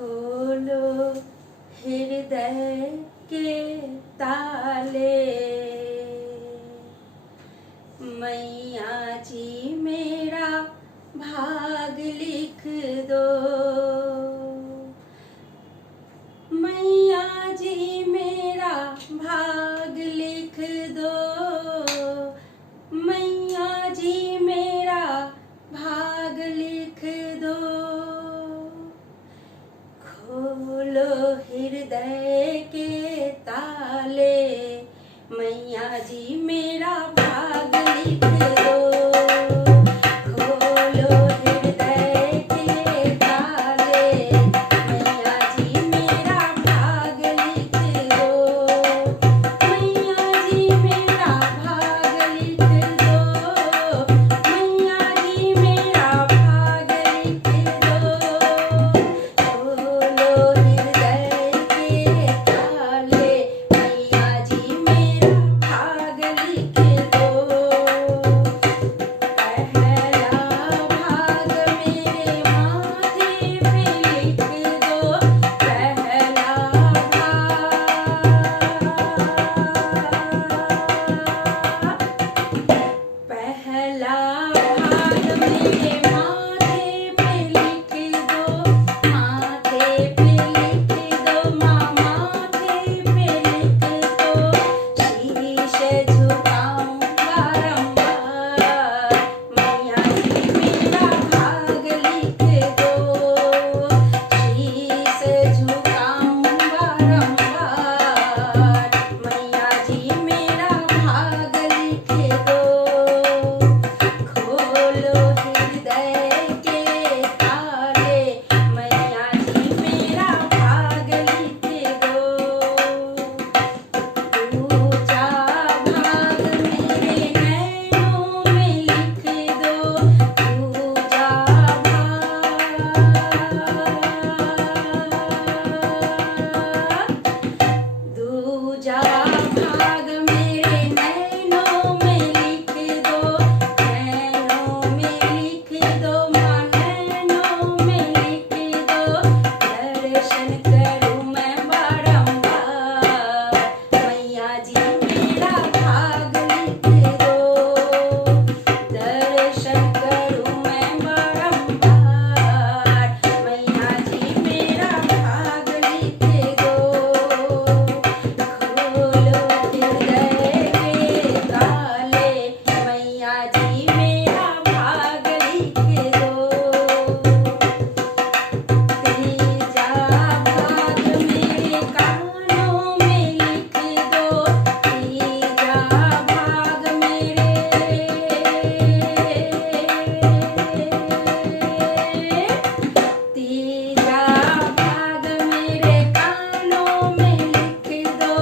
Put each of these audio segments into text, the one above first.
खोलो हृदय के ताले, मैया जी मेरा भाग लिख दो। मैया जी मेरा भाग लिख दो। मैया जी मेरा भाग लिख दो। खोलो हृदय के ताले, मैया जी मेरा भाग लिख दो। खोलो हृदय के ताले, मैया जी मेरा भाग लिख दो। मैया जी मेरा भाग लिख दो। मैया जी मेरा भाग लिख दो। खोलो हृदय के ताले, मैया जी मेरा भाग लिख दो। पहला भाग मेरे माथे पे लिख दो। पहला भाग मेरे माथे पे लिख दो। माथे पे लिख दो। माथे पे लिख दो। शीश झुकाऊं बारंबार, मैया जी मेरा भाग लिख दो। शीश झुकाऊं बारंबार, मैया जी मेरा भाग लिख दो। खोलो हृदय के ताले, मैया जी मेरा भाग लिख दो। दूजा भाग मेरे नैनों में लिख दो। दूजा भाग मेरे नैनों में लिख दो। नैनों में लिख दो। माँ नैनों में लिख दो। दर्शन करूं मैं बारंबार, मैया जी मेरा भाग लिख दो। दर्शन करूं मैं बारंबार, मैया जी मेरा भाग लिख दो। खोलो हृदय के ताले, मैया जी मेरा भाग लिख दो। तीजा भाग मेरे कानों में लिख दो। तीजा भाग मेरे तीजा भाग मेरे कानों में लिख दो।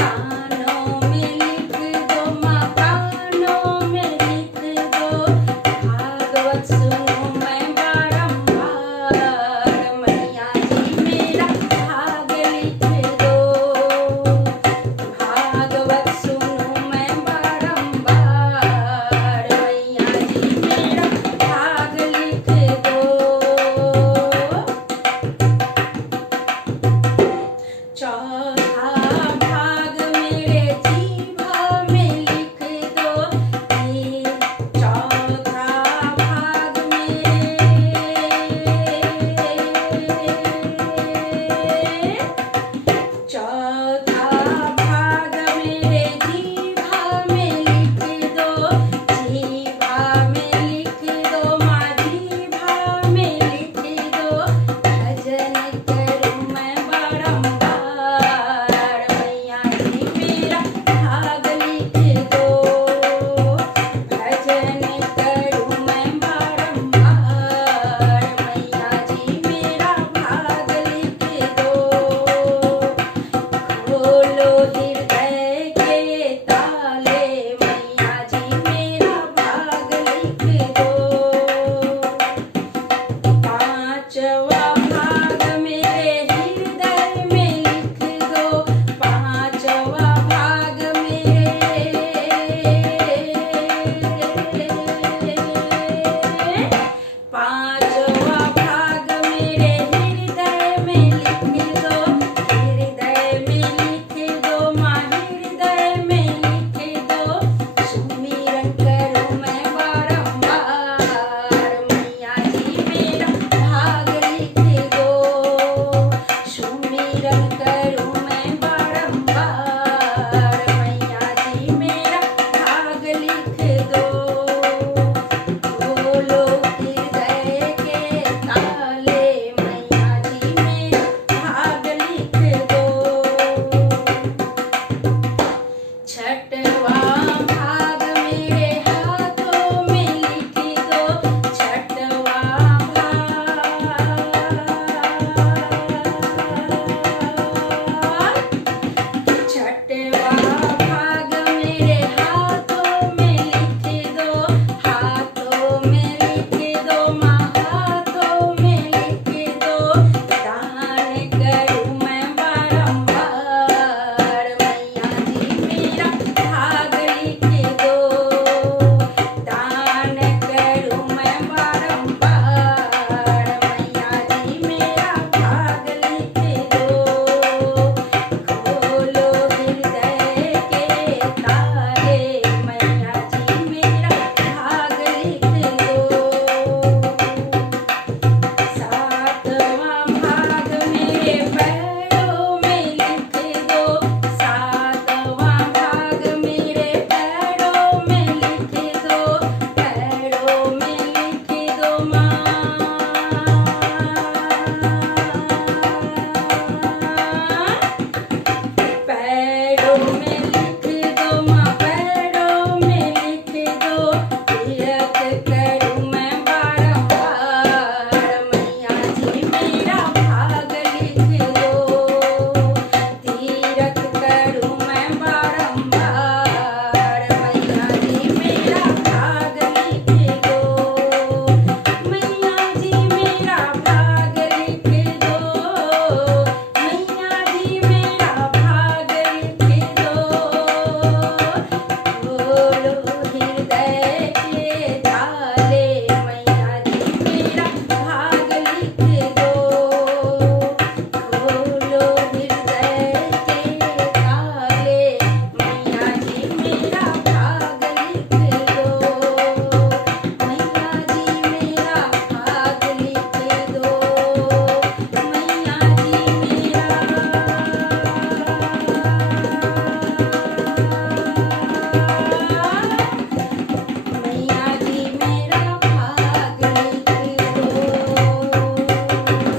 कानों में लिख दो। माँ कानों में लिख दो। भागवत सुनो मैं बारंबार, मैया जी मेरा भाग लिख दो। भागवत सुनो मैं बारंबार, मैया जी मेरा भाग लिख दो। चौथा भाग मेरे जीभा में लिख दो। चौथा भाग चौथा भाग मेरे जीभा में लिख दो। जीभा में लिख दो। माँ जीभा में लिख दो। भजन करूं मैं बारंबार, मैया जी मेरा भाग लिख दो। भजन करूं मैं बारंबार, मैया जी मेरा भाग लिख दो। खोलो हृदय के ताले, मैया जी मेरा भाग लिख दो। पांचवा